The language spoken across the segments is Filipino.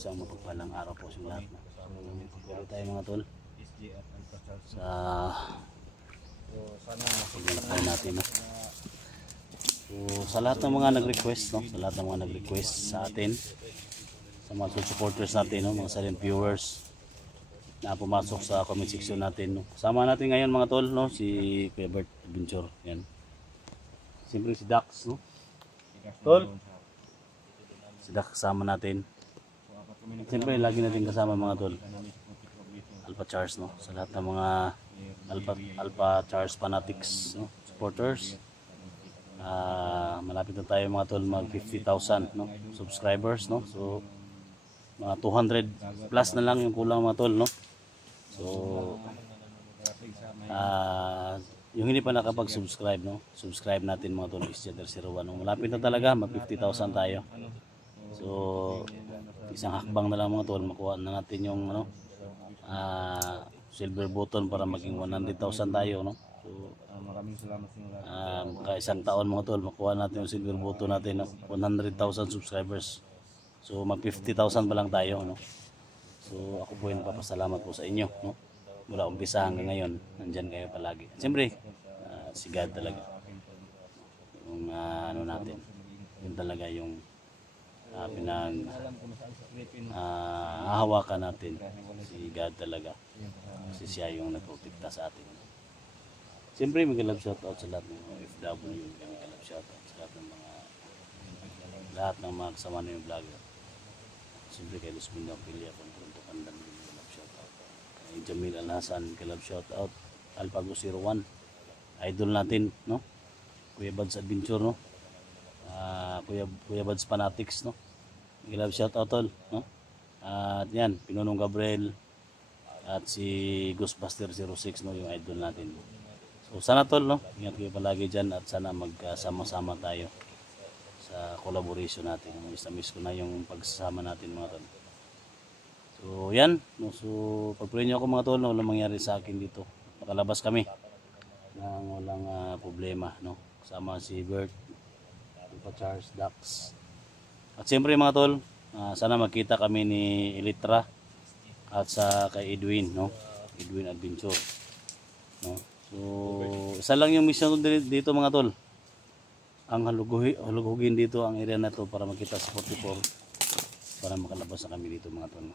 isang mapagpalang araw po sa lahat. Pagpapalo tayo mga tol sa paglalakbay natin. No? So, sa lahat ng mga nag-request, no? Sa lahat ng mga nag-request sa atin, sa mga supporters natin, no? Mga silent viewers na pumasok sa comment section natin. No? Kasama natin ngayon mga tol, no? Si Kuya Bert Adventure. Yan. Siyempre si Dax, no? Tol. Si Dax kasama natin. Siyempre lagi natin kasama mga tol. Alpha Charles, no? Sa lahat ng mga Alpha Charles fanatics, no? Supporters. Malapit na tayo mga tol mag 50,000 no? Subscribers, no? So mga 200 plus na lang yung kulang mga tol, no? So yung hindi pa nakapag-subscribe, no? Subscribe natin mga tol, Isjader01, no? Malapit na talaga mag 50,000 tayo. So isang hakbang na lang mga tol, makuha na natin yung ano, silver button para maging 100,000 tayo, no? So maraming salamat sa inyo. Maka isang taon mga tol, makuha natin yung silver button natin, no? 100,000 subscribers. So mag 50,000 pa lang tayo, no? So ako po ay nagpapasalamat po sa inyo, no? Mula umpisa hanggang ngayon, nandyan kayo palagi. Siyempre, si God talaga. Yung ano natin, yun talaga yung hahawakan natin. Si God talaga. Kasi siya yung nagprotekta sa atin. Siyempre, may kalab shoutout sa lahat ng OFW. May kalab shoutout sa lahat ng mga kasama na yung vlogger. Siyempre kay Luz Minda Pilia, Pronto Kandan, may kalab shoutout. Kay Jamil Alhasan, kalab shoutout. Alpago 01, idol natin, no? Kuya Bads Adventure, no? Kuya Bads Fanatics, no? May kalab shoutout tol, no? At yan, Pinunong Gabriel at si Ghostbuster 06, no? Yung idol natin. So sana tol, no? Ingat kayo palagi dyan at sana magsama-sama tayo sa collaboration natin. Miss ko na yung pagsasama natin mga tol. So yan, no? So pag-pray nyo ako mga tol, no? Walang mangyari sa akin dito. Makalabas kami nang walang problema, no? Kasama si Bert, Alpha Charles, Dax. At siyempre mga tol, sana magkita kami ni Elitra at sa kay Edwin, no? Edwin Adventure, no? So, isa lang yung mission dito mga tol. Ang halugugin dito ang area na to para makita sa 44 para makalabas na kami dito mga tol.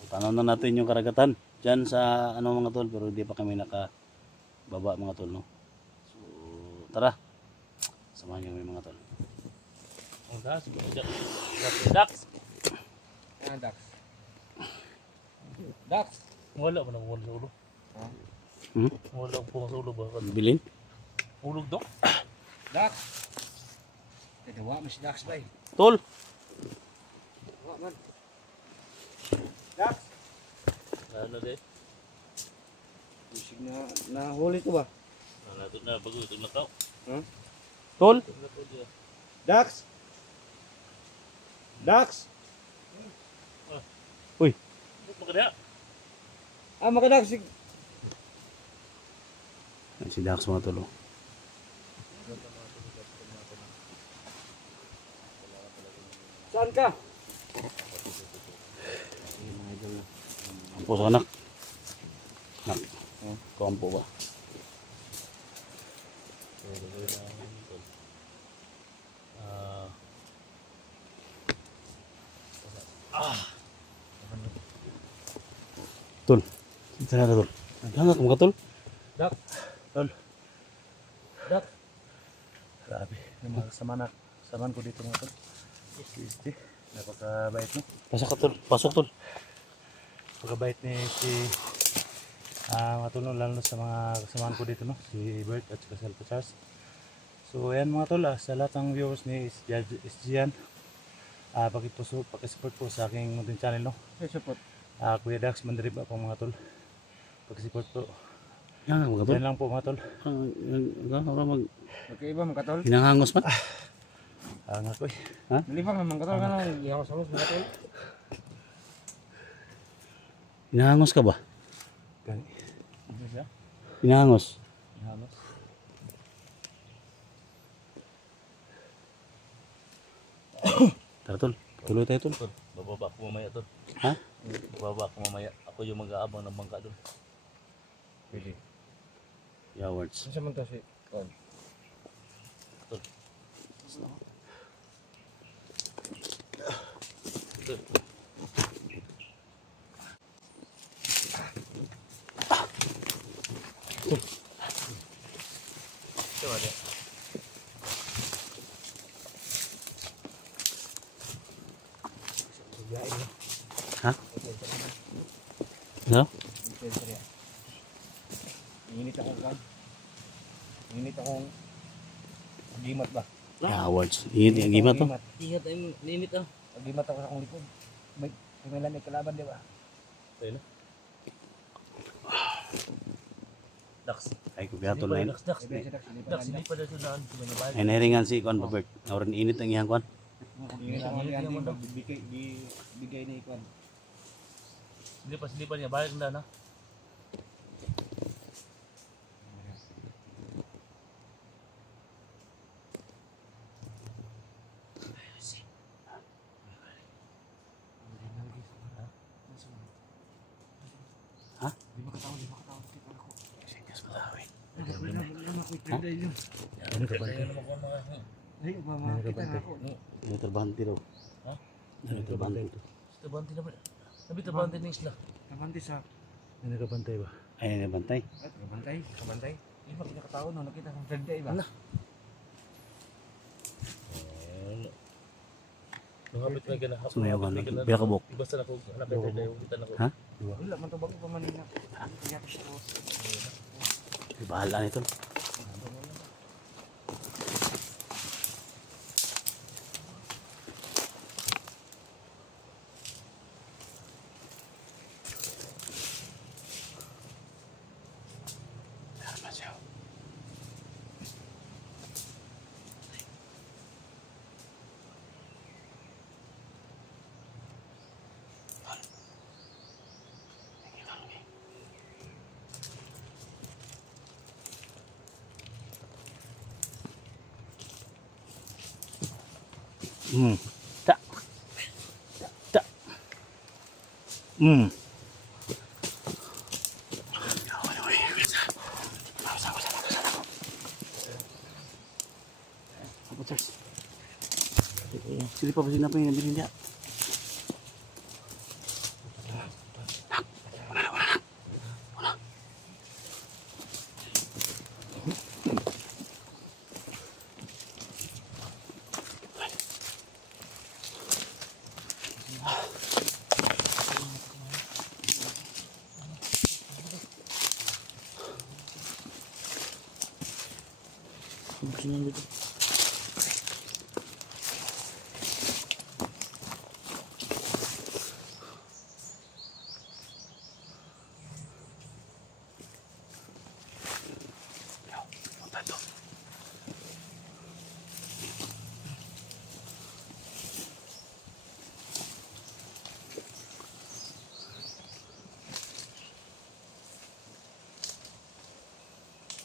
So, tanaw na natin yung karagatan dyan sa ano mga tol, pero hindi pa kami nakababa mga tol, no? So, tara. Samahan nyo kami mga tol. Dax. Dax. Dax. Wala pa nang sa ulo. Wala po sa ulo ba? Bilin? Ulog daw? Dax. Kadawa mas Dax ba eh. Tol! Dawa man. Dax. Ano de? Musik na huli ko ba? Nato na bago ito nakaw. Tol! Dax. Dax. Uy! Magkada. Makadax. Si Dax mga tol. Saan ka? Kampo sa anak. Nak. Kampo ba? Tol. Sana ka tol. Naghangat mo ka tol. Dax. Tol. Dax. Grabe. Yung mga saman ko dito mga tol. Napakabait no? Pasok ka tol. Pasok tol. Napakabait ni si mga tol no? Lalo sa mga kasamahan ko dito no? Si Bert at si Alpha Charles. So ayan mga tol, sa lahat ng viewers ni SGN, pakisupport po sa aking munting channel no? Support. Kuya Dax Mandriba po mga tol. Pakisupport po. Yan mga tol. Yan lang po mga tol. Magkaiba mga katol. Hinahangos man. Nga ko eh. Ha? Nalipang mga katol ka lang. Iyaw sa los mga katol. Hinahangos ka ba? Gani. Ano siya? Hinahangos. Halos. Tara tol. Tuloy tayo tol. Bababa ako mamaya doon. Ha? Bababa ako mamaya. Ako yung mag-aabang ng bangka doon. Pwede. Yawards. Ano man to si Kon? Ito. Ito ada. Ha? No? Init ako kan. Init akong gimat ba? Yawards. Init yung gima to. Ingat ay ninit ah. Gimat ako sa akong likod. May may kalaban di ba? Ayun na. Dax. Ay, kubiyato na yun. Dax. Dax, hindi pa daw sunaan. Sumanabay. Ay, nahiringan si Kwan Robert. Nauran init ang iyang Kwan. Init ako bigay ni Kon. Hindi pa niya. Balik na na. Ha? Di makatawa kita ako. Yes, malawi. Ano ka ba? Ay, mama, kita na ako. May trabahante daw. Ha? May trabahante. Tabante na ba? Sabi tabante ng isla. Kabantay sa May nagabantay ba? Ay, nabantay. kabantay. Di ba kinakatawa no nakita kong ganda iba. Ala. Nangapit na gana. Sumayaw ka na. Biya ka buk. Basta na ko anak ko tayo kita na ko. Ha? Wala man to bago pa man nila. Kaya ko. Bahala nito. Ta. Ta. Sili pa ba sinapay na bilhin niya?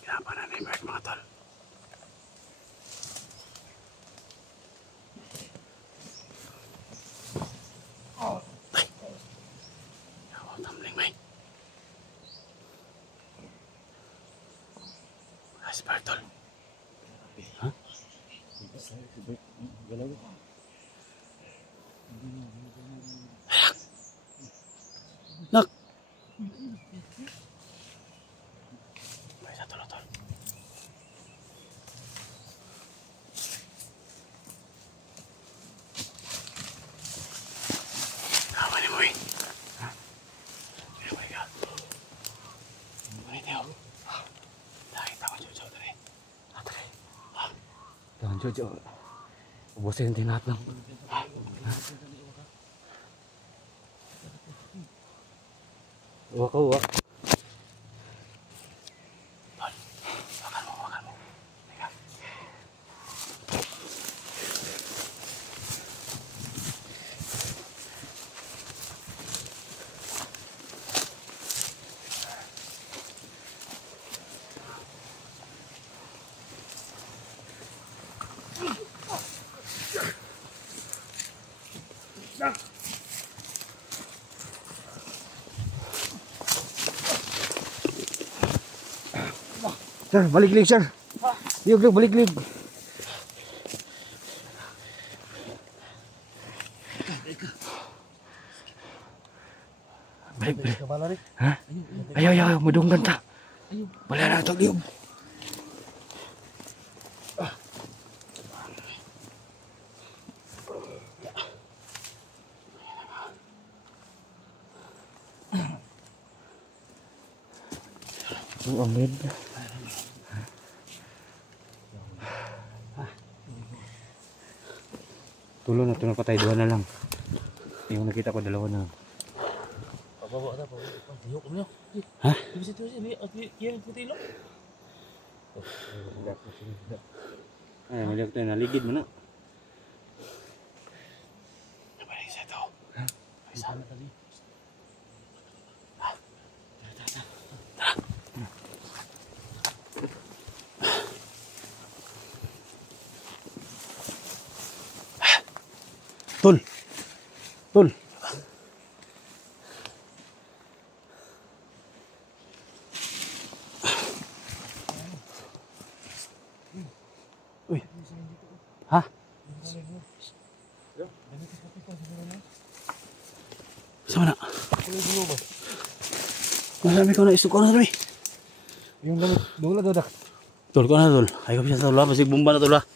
Kenapa nanti baik mga tol? Yawa, tumbling may. Ay, si Bartol. Ha? Nak! May sa tol. Tama ni mo eh. Ha? Ano ba ikaw? Ano ito? Nakita ko Jojo tali. Tali. Jangan Jojo. Ubusin tinat lang. Uwak ko, uwak. Makan mo. Teka. Sir, balik liog sir. Liog, balik liog. Balik. Ha? Ayaw, madunggan ta. Wala na ito liog. Amin. Tulo na, patay, dua na lang. Yung nakita ko, dalawa na. Pabawa na, ayok mo na. Ha? Ibig sabihin, yan puti lang. Ay, maliyak tayo, naligid mo na. Nabalik sa ito. Ay, sana tali. Tol. Uy. Ha? Sama na. Marami ko na isuko na kami. Yung gamit, dola dadak. Tol ko na, tol. Ayaw ko siya tol ha. Pasig bumba na tol ha.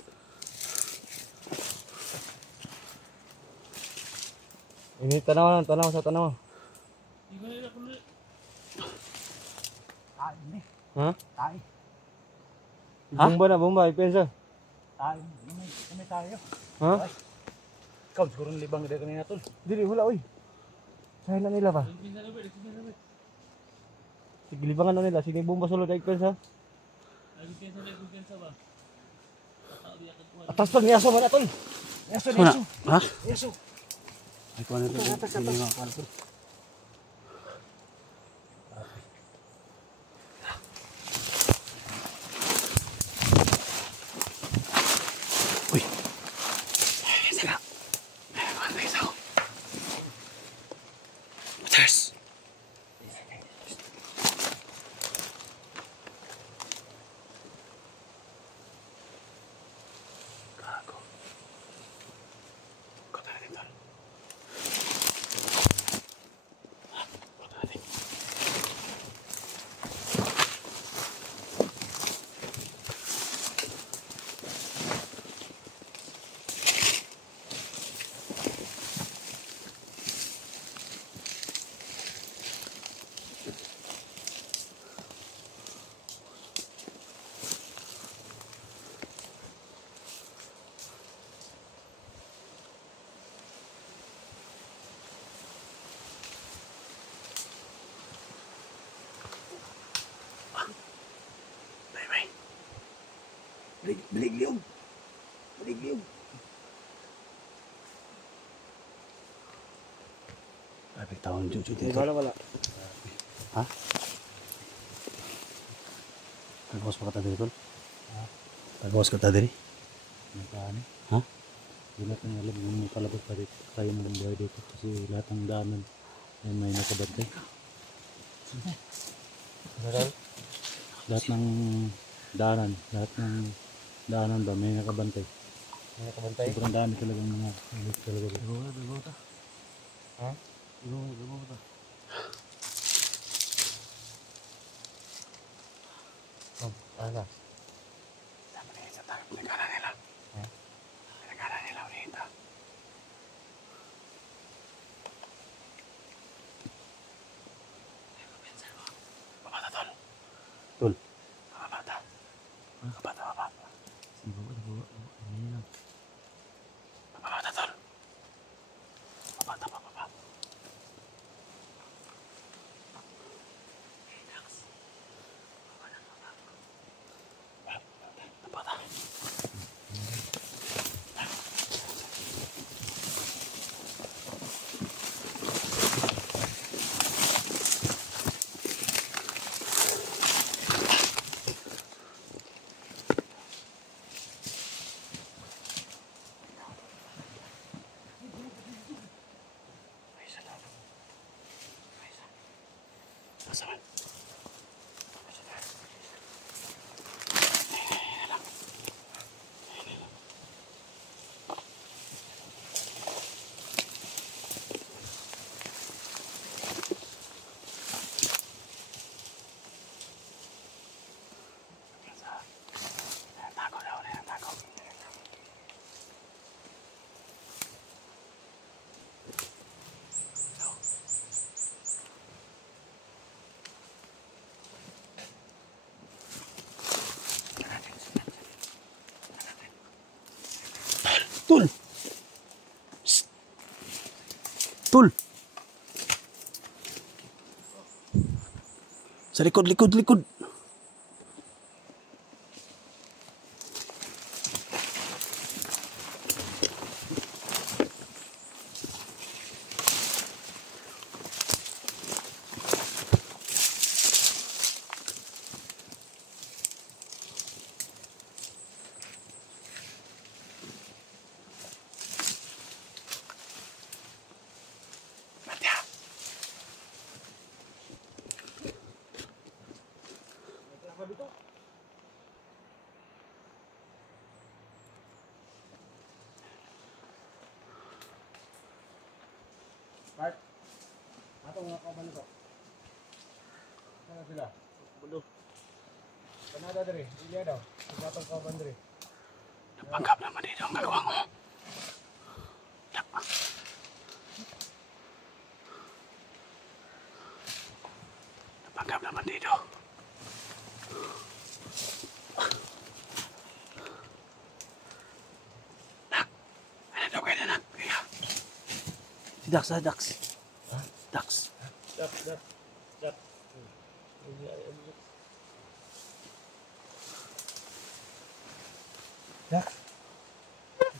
Ini tanaw sa tanaw. Ha? Tayo. Ha? Bomba, ipensa. Tayo. May tayo. Ha? Ikaw, siguro libang na kanina tol. Dili, hula, uy. Sahil na nila ba? Sige, libangan na nila. Sige, bomba solo na ipensa. Atas pa, niyaso man na, tol. Niyaso. Ha? Niyaso. Ay, kuha na tol. Sino nga kuha na tol. Uy. Saka. Kuha na isa ako. Cheers. Gago. Kota na din tol. Kota na din. Bye-bye. Balik liog. Bye, tawang Jojo dito. Wala. Ha? Pagbawas pa ka ta diri tol? Ha? Pagbawas ka ta diri? Nagkaano? Ha? Hindi natin alam kung may palabas pa dito. Tayo mo ng buhay dito. Kasi lahat ng daanan ay may nakabantay. Lahat ng daanan ba may nakabantay. May nakabantay. Sobrang dami talagang mga ulit talaga. Bigo ta. Ha? Bigo ta. Ano? Sama na isa tayo. Pinagkala nila. Ha? Pinagkala nila ulit ha. Babata tol. Tol. Babata. Babata. Babata tol. Babata. Babata. Nasaan? Tol! Psst. Tol! Sa likod, likod, likod! Part. Atong mga kauban nito. Ano sila? Bulo. Kanada diri, ilya daw. Atong kauban diri. Napanggap naman dito ang gagawin mo. Napanggap naman dito. Nak, ano daw kayo na nak? Kaya. Si Dax, Dax. Dax. Dak. Dak.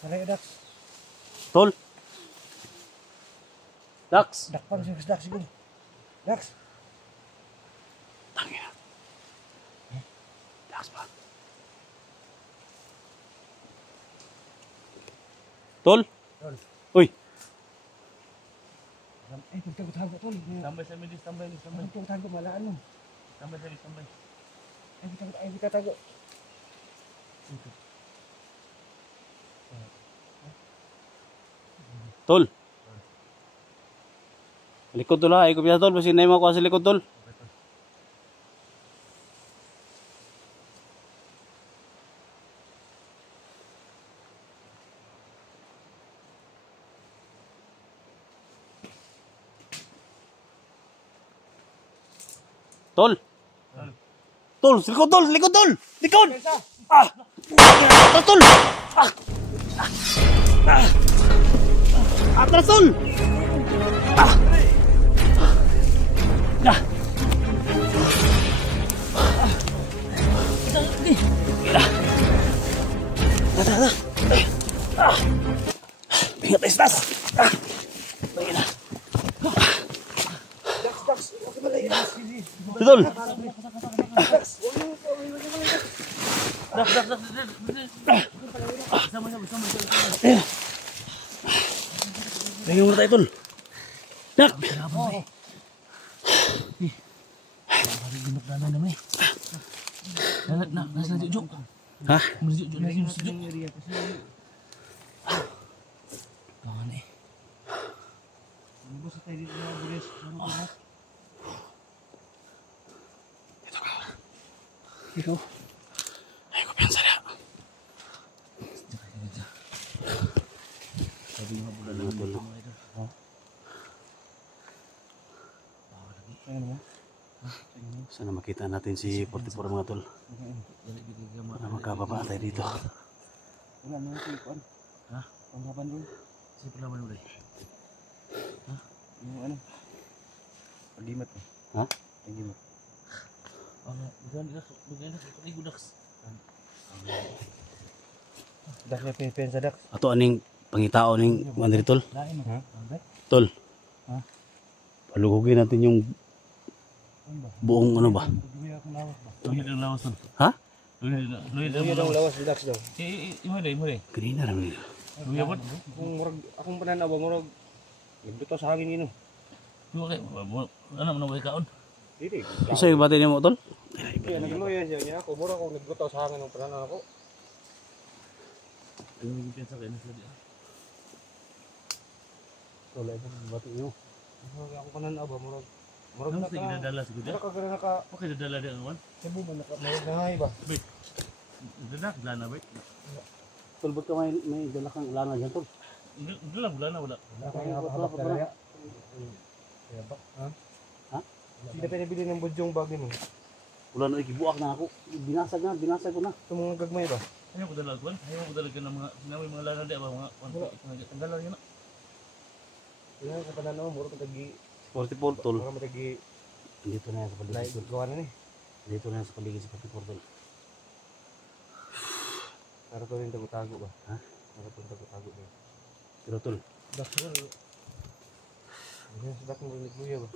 Kaya Dak. Tol. Dax. Dak pa si Dak siguro. Dak. Tangina. Dax pa. Tol. Tol. Uy. Pagkakutahan ko tol. Tambay sa milis, tambay. Pagkakutahan ko malaan mo. Tambay. Ay, bitatago. Tol. Likod tol ha. Ikaw biya tol. Basi na mo ako sa likod tol. Tol. Tol, likod tol, likod tol. Likod. Ah. Tol. Ah. Atras tol. Ah. Ya. Dah. Ah. Ingat estas. Ah. Baik na. Betul. Sama. Lagi umur tayo tol. Dak. Nasa juk. Hah? Ikaw. Ay, ko piyansa na. Sabi nga bulan na tol. Sana makita natin si 44 mga tol. Para magkababa tayo dito. Wala na ito ikuan. Ha? Panglaban doon. Kasi palaman ulit. Yung ano? Pagimat mo. Ha? Pagimat. Bukan Dax. Dak na pinipen sa dak. Ato aning pangitao ning mandiri tol. Lain mo. Ha? Tol. Ha? Palugugin natin yung buong ano ba? Duya akong lawas ba? Luhid ang lawas tol. Ha? Luhid Duya daw lawas di dak daw. Imo dai. Kanina naman nila. Luya po. Kung murag akong pananaw ba murag ibito sa hangin nino. Okay, ano man way kaon. Dili. Ano yung bati niyo mo tol? Kaya nagluya siya niya ako murag akong nagbuto sa hangin ng pananaw ako. Ano yung pensa kayo sa dia? Wala ito bati niyo. Murag akong pananaw ba murag Ano sa gidadala siguro? Murag ka gana ka Okay, dadala dia kawan. Cebu ba nakahay ba? Wait. Dadak lana ba? Tol, ba't ka may dala kang lana dyan tol? Dala wala. Wala kang habak talaga. Kaya ba? Ha? Ha? Hindi na pinabili ng budyong bag mo. Wala na ikibuak na ako. Binasag ko na. Ito mga gagmay ba? Ayaw ko talaga, Kwan. Ayaw ko talaga ng mga, sinabi mga lana di ba, mga tanggalan yun na. Tingnan ka tanan mo, muro tagi 44 tol. mga matagi Dito na yan sa paligid. like gawa na ni. Dito na yan sa paligid sa 44 tol. Para to rin tago ba? Ha? Para to tago ba? Pero tol, Yan sudah mo ni kuya ba?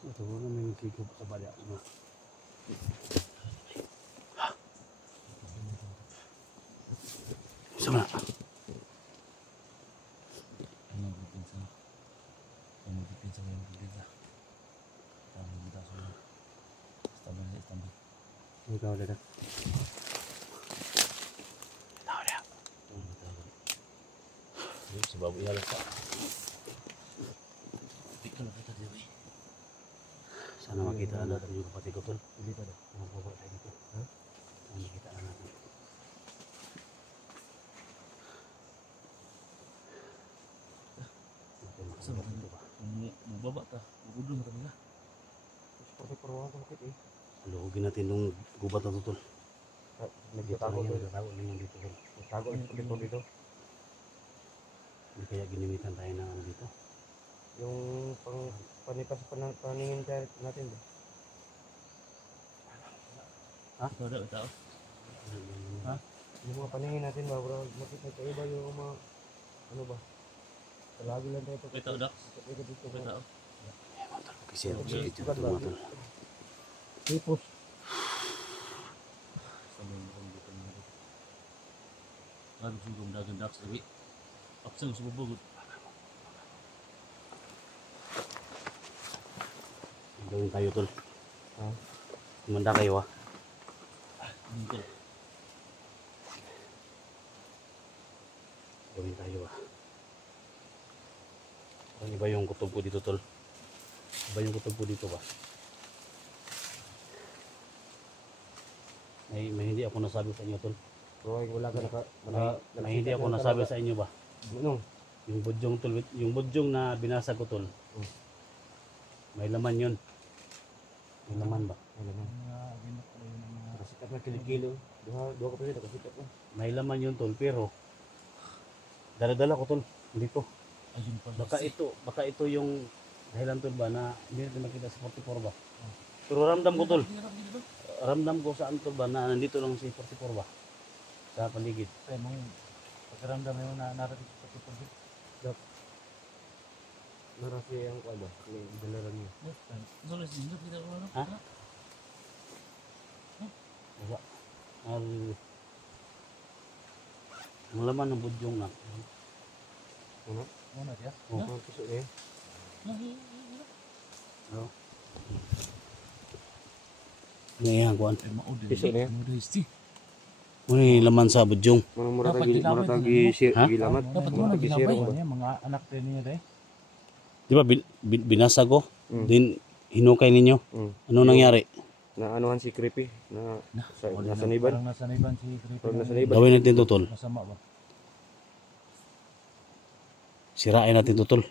ito na may nagkikip sa balya. Sama na. Ano ang pipinsa? Ano ang pipinsa? Ano ang pipinsa? Ano ang pipinsa? Istanbul na Istanbul. Ikaw na. Tahu dia. Ini sebab ia letak. Pikir lah kata dia. Sana makita natin yung kapatid ko tol. Dito na. Magbaba tayo dito. Ha? Sana makita natin. Saan ba? Magbaba ta. Magudlo na kami na. Pati perwahan sakit eh. Lugin natin nung gubat na tutol. Nagtago to. Nagtago lang dito tol. Tago ni pati dito. Hindi kaya ginimitan tayo ng ano dito. Yung panipas paningin natin ba? Ha? Wala ba tao? Ha? Yung mga paningin natin ba bro, makita sa iba yung mga ano ba? Lagi lang tayo May tao dak? dito dito. May tao? Kasi ako sa video ito mga tol. Tipos. Ano sugong dagan dak sa iwi? Apsang sa bubugod. Gawin tayo tol. Ha? Kumanda kayo Dito. Gawin tayo Ang iba yung kutob ko dito tol. Iba yung kutob ko dito ba? May hindi ako nasabi sa inyo tol. Bro, wala ka naka May hindi ako nasabi sa inyo ba? Ano? Yung budyong tol, yung budyong na binasa ko tol. May laman yun. May laman ba? Wala na. Sikat na kilikilo. Dua ka pa rin, nakasikat na. May laman yun tol, pero dala-dala ko tol, dito. Baka ito yung dahilan tol ba na hindi natin makita sa 44 ba? Pero ramdam ko tol. Ramdam ko saan tol ba na nandito lang si 44 ba? Sa paligid. Kaya mong pagkaramdam mo na narating sa 44. Narasi ang kuha ba? May dalaran niya. Ha? Wala. Ang laman ng budyong na. Ano? Ano siya? Oh. Ang puso eh. Oh. Ngayon kuan. Piso na yan. Muni laman sa budyong. Manang Dapat ginamit muratagi Ha? gilamat. Dapat mo na Muratagi ginabay. zero ba? Mga anak din niya dahil. Di ba binasa ko? Mm. Din hinukay ninyo. Mm. Ano nangyari? Na anuhan si Creepy na nasa Parang niban. nasaniban si Creepy. Parang nasa niban. Gawin natin to tol. Masama ba? Sirain natin to tol.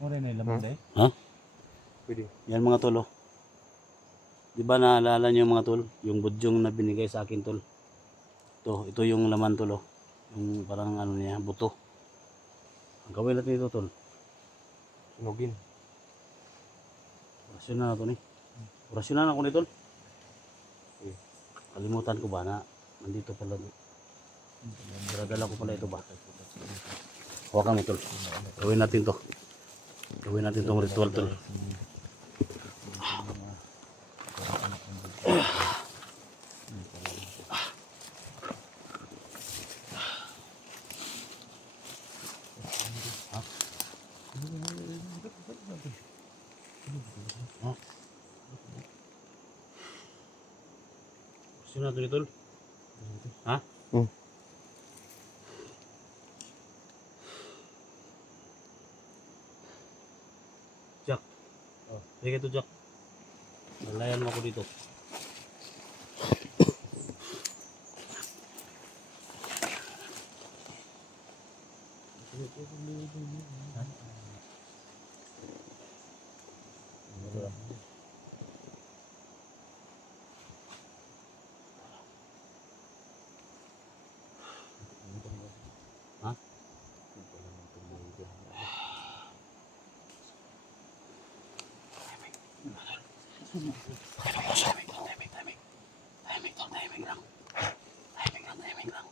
Ano rin laman dahil? Ha? Pwede. Yan mga tol oh. Di ba naalala niyo mga tol? Yung budyong na binigay sa akin tol. Ito yung laman tol oh. Yung parang ano niya, buto. Ang gawin natin ito tol. Sunugin. Orasyon na to ni. Orasyon na ako ni tol. Eh. Kalimutan ko ba na nandito pala. Dala ko pala ito ba? Hawakan mo tol. Gawin natin to. Gawin natin tong ritual tol. Orasyon na to ni tol. Ha? Jack. Oh, sige to Jack. Nalayan mo ako dito. Bakit umusok? Timing lang. Timing lang.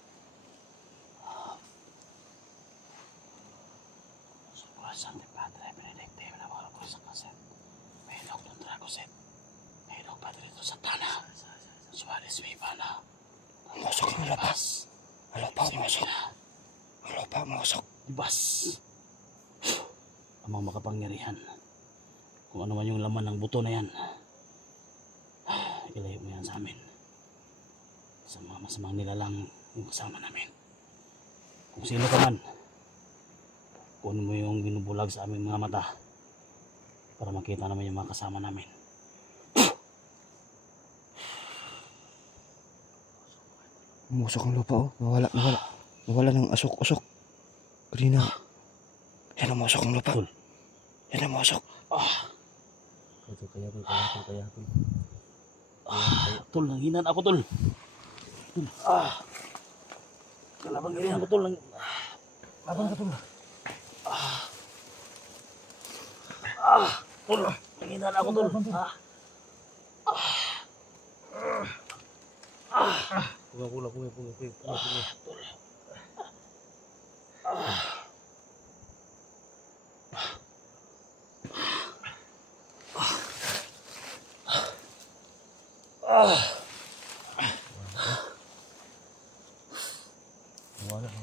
Sante Padre, benedicte la mano cosa cos'è. Melok contra cos'è. Melok Padre to Satana. Suarez Vivana. Umusok ang labas. Lupa umusok. Ibas. Amang makapangyarihan. Kung ano man yung laman ng buto na yan, ilayo mo yan sa amin. Sa mga masamang nilalang yung kasama namin. Kung sino ka man, kunin mo yung binubulag sa aming mga mata para makita naman yung mga kasama namin. Umusok ang lupa oh. Nawala ng asok-usok. Kanina. Yan ang umusok ang lupa. Tol. Yan ang umusok. Tol, nanghinan ako, Tol. Kalabanggirihan ko, Tol. Laban ka, Tol. Tol, nanghinan ako, Tol. Puga.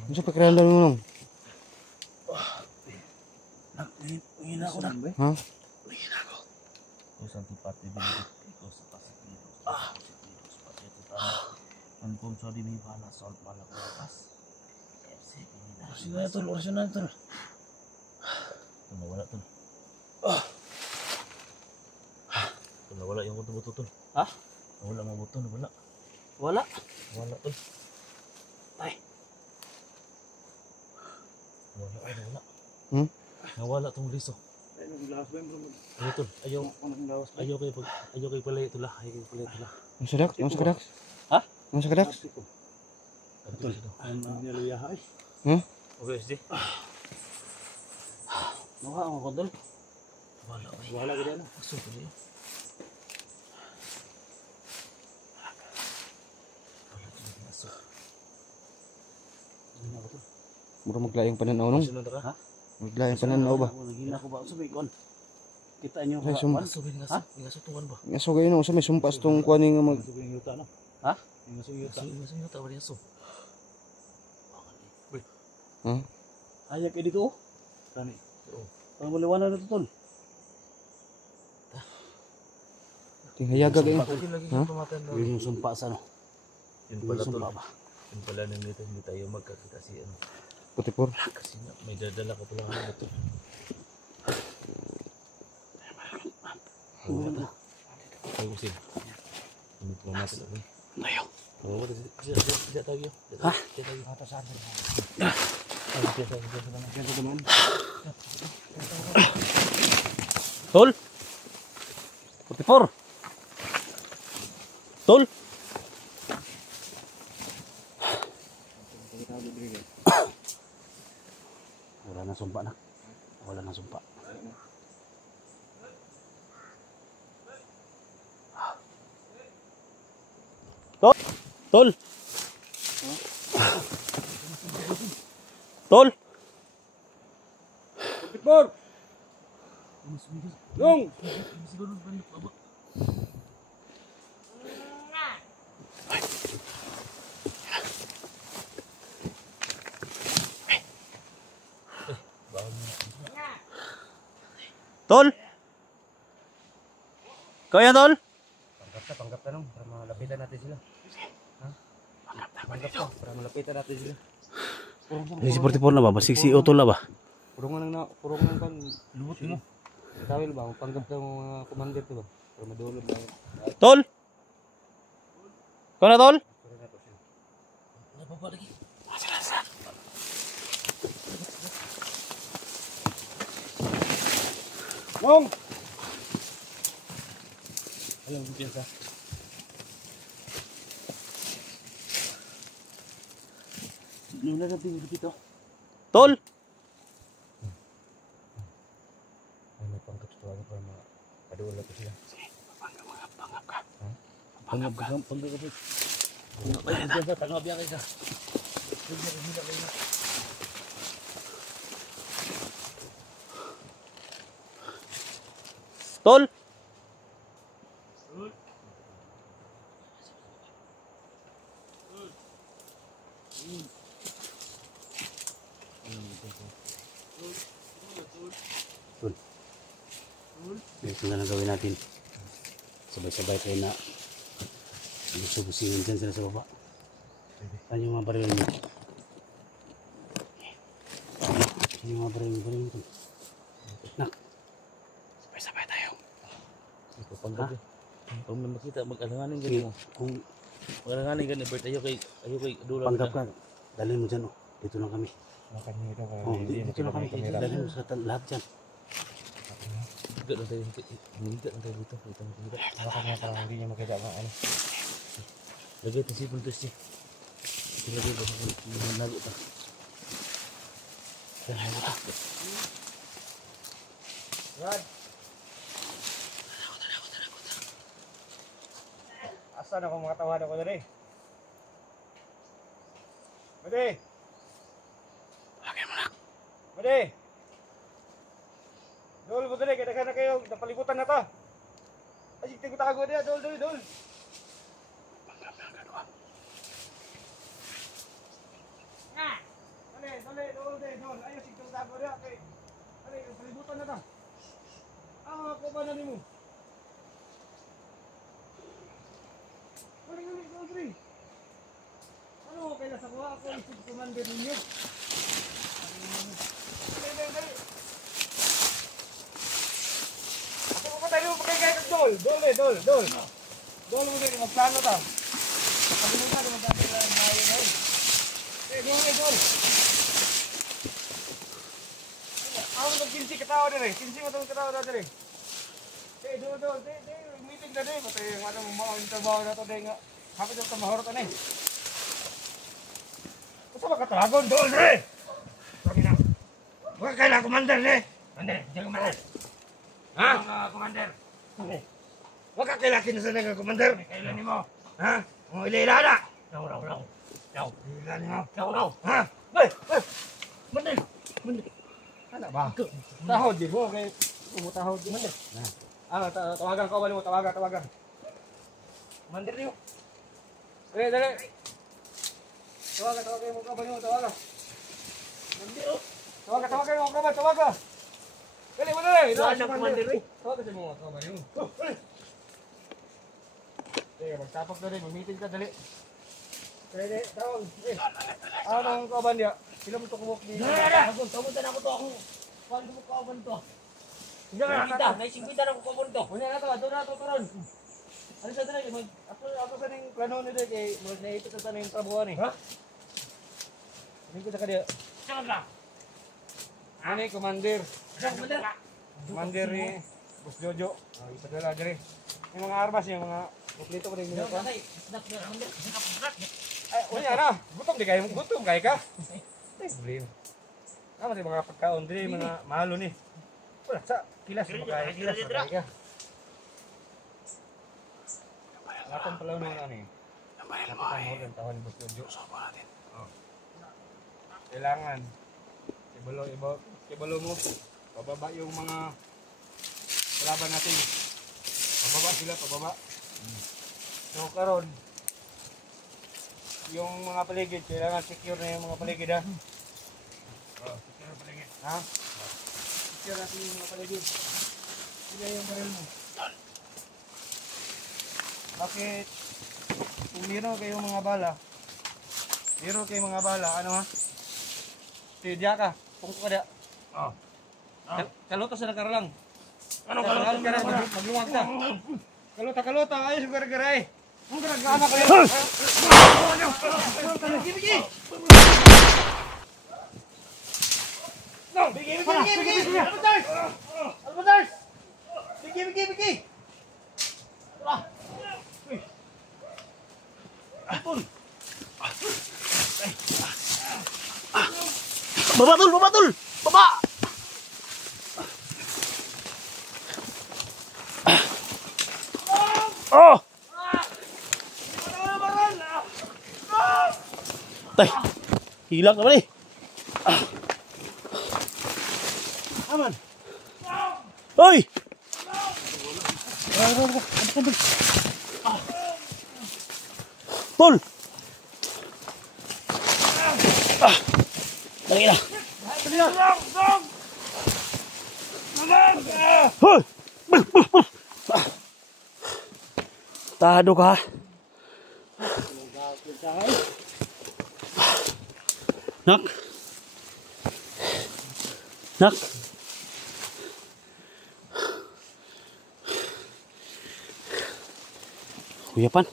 Ano sa pakiramdam mo nung? Nanghinan ako, Nak. Ha? Nanghinan ako. Orasyon na, Tol. Nawala yung buto-buto tol. Ha? Nawala mga buto, nawala. Wala. Nawala tol. Tay. Nawala. Hmm? Nawala tong liso. Ayaw tol, ayaw kayo pala ito lah. Ang sadak? Ha? Ang sadak? Tol, ang niluyaha ay. Hmm? Okay, sige. Nawa ako, Tol. Wala ka diyan. Aso ko niya. Mura maglayang pananaw nung. Sunod ka? Maglayang pananaw ba? Nanghinan ako ba? Sabi ko, kita nyo. Ay, sum- Aso ba nga sa tuwan ba? Nga so kayo nung sa may sumpas tong kuwaning nga mag... Aso yung yuta no? Ha? Aso yung yuta ba niya aso? Ha? Ayak kayo dito, oh. Tani. Parang maliwanag na ito, Tol. Tinghayaga kayo. Ha? Yung sumpa sa ano? Yun Yung pala tol. sumpa ba? Yun pala nang nito hindi tayo magkakita si ano. Putipor. Kasi nga may dadala ka pala ng ito. Ay ko sila. Hindi po natin ako. Tayo. Oo, siya tayo. Ha? Siya tayo. Tol! 44! Tol! Wala na sumpa na. Wala na sumpa. Tol! Tol! Tol! Putipor! Nung! Tol! Kaya Tol? Panggap ka nung para malapitan natin sila. Ha? Panggap ka para malapitan natin sila. Si 44 na ba? Basig si Otol na ba? Purong kan lubot mo. Tawil ba? Panggap ng mga commander to ba? Para madulog lang. Tol! Kau na Tol? Nababa lagi. Sila. Nung! Alam mo piyansa. Nuna natin dito. Tol! Ay, may panggap to para makadulog ko sila. Panggap ka. Tanggap yan kayo ka. Tol! Tol. Ito na lang gawin natin. Sabay-sabay tayo na busing-busingin dyan sila sa baba. Saan yung mga baril niyo? Saan yung mga baril niyo? Nak! Sabay-sabay tayo. Panggap yan. Kung may makita, mag-alanganin Okay, ganyan mo. kung Mag-alanganin ganyan, Bert. Ayaw kay dulang. panggap ka, dalhin mo dyan. Oh. Dito lang kami. Nakanya ito ka. Oh, dito lang kami. Dalhin mo sa lahat dyan. Higat lang tayo. Higat lang tayo dito. Higat. Nakanya ka lang, hindi niya makita ang ano. Lagay ito si Puntos siya. Lagay ito. Lago pa. Rod! Asan ako mga tawad ako dali? Madi! Lagay mo na. Madi! Dol mo dali, kaya na kayo, napalibutan na to. Ay, tingko tago niya, dol. Panggap na gano'n. Dol. Ayaw, tingko tago niya. Dali, napalibutan na to. Ako ba na ni mo? Dol. Ano, kaya sa kuha ako, isip commander ninyo. Dali. Ako pa tayo magkagaya kag Dol. Dol mo din, magplano ta. Pagkalimutan, magkagaya na yun. Dol. Ako mag-kinsi katawa din eh. Kinsi mo itong katawa na din eh. Dol. Meeting na din. Pati yung ano, mga trabaho na ito din nga. Kapit yung tamahorot na eh. Gusto ba katalagon, Dol, eh? Sabi na. Huwag kailangan commander, eh. Commander. Ha? Commander. Huwag ka kailangan kinasanay ng commander. Kailan mo? Ha? Mga ilila na. No. Ilila mo. No. Ha? Commander. Ano ba? Tahod din mo. Okay. Umutahod din mo. Tawagan ka ba mo? Tawagan. Commander niyo. Dali. Tawagan mo ka ba niyo? Tawagan mo ka ba? Tawagan. Dali mo na eh. Tawagan mo ka ba niyo? Sige, magtapok na rin. Mag-meeting ka, dali. Dali, tawag. Ano ang kauban niya? Sila mo ito kumuk ni... Kamunta na ako to ako. Paano mo kauban to? Hindi ka May 50 na ako kauban to. Unya na to, doon na to karon. Ano sa dali? Ako sa ning plano ni dek kay mo na ito sa ning trabuhan eh. Ha? Hindi ko sa kadiya. Saan ka? Ano eh, commander. Commander? Commander ni Boss Jojo. Ipadala diri. Yung mga armas, yung mga kumpleto ko rin nila ka. Ay, unya na. Gutom kayo ka. Ay, problema. Naman yung mga pagkaon diri, mga mahalo ni. Wala sa kilas ka. Lapan pala naman ano eh. Napakamod ang tawon ni Boss Jojo. Sobo natin. Kailangan ibalo mo. Pababa yung mga kalaban natin. Pababa. So karon yung mga paligid, kailangan secure na yung mga paligid ha. Secure ang paligid. Ha? Secure natin yung mga paligid. Sila yung baril mo. Bakit? Kung meron kayong mga bala, ano ha? Tidya ka, pungko ka da. Kaluta sa nakaralang. Ano Kaluta ka na, magluwag ka. Kaluta, ayos yung gara-gara eh. Ang gara-gara ka yun. Bigi! No! Bigi! Albatars! Bigi! Baba, Tol! Baba! Tay. Hilak naman eh. Aman. Hoy! Tol! Dali na. Hoy! Tado ka. Nak. Nak. Kuya Pan.